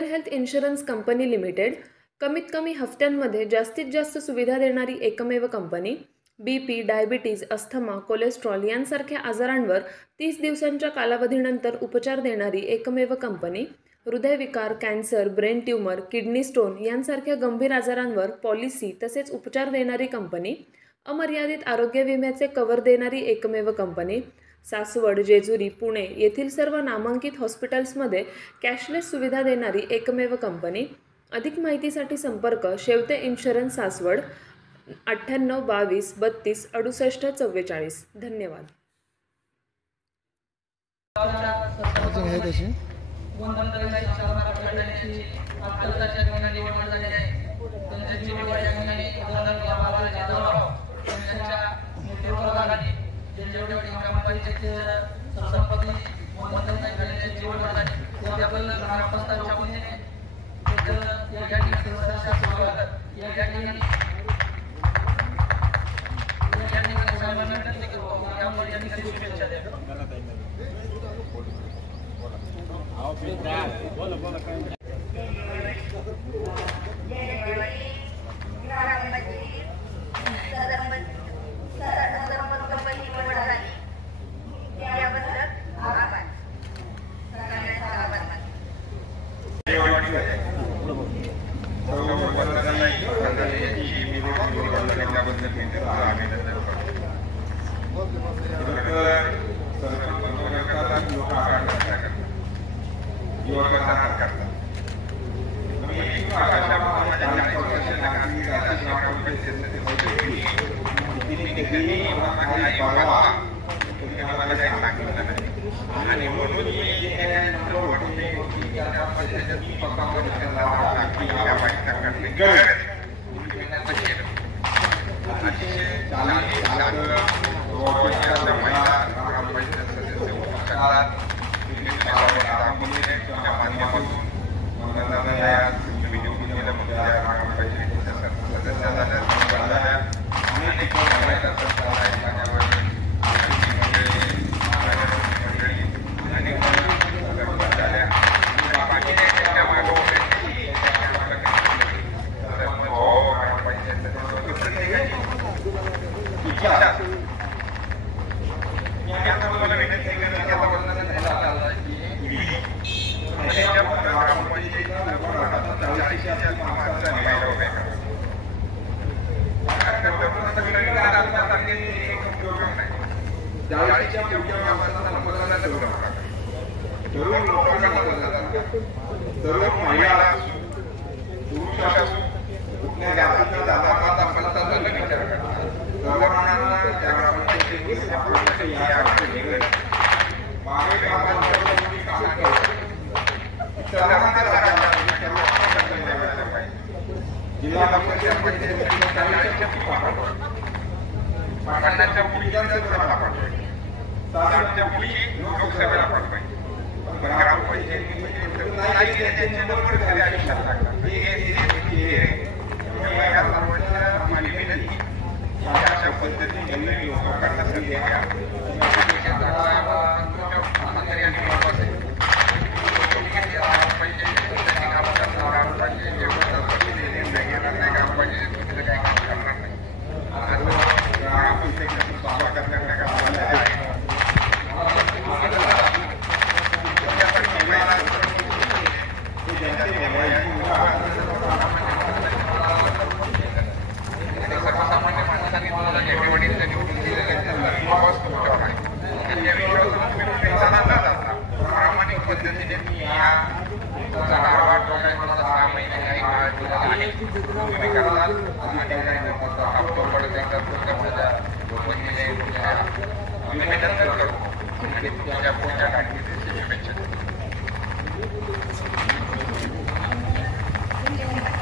Fair health insurance company limited कमीत कमी हफ्त्यांमध्ये जास्तीत जास्त सुविधा देणारी एकमेव company. BP, diabetes, asthma, cholesterol यांसारख्या आजारांवर 30 दिवसांच्या कालावधीनंतर उपचार देणारी एकमेव कंपनी। हृदयविकार, cancer, brain tumour, kidney stone यांसारख्या गंभीर आजारांवर पॉलिसी तसेच उपचार देणारी कंपनी। अमर्यादित आरोग्य विम्याचे कव्हर देणारी एकमेव कंपनी। सासवड, जेजुरी, पुणे येथील सर्व नामांकित हॉस्पिटल्समध्ये कॅशलेस सुविधा देणारी एकमेव कंपनी। अधिक माहितीसाठी संपर्क शेवते इन्शुरन्स सासवड 98 22 32 68 44। धन्यवाद। Thank you.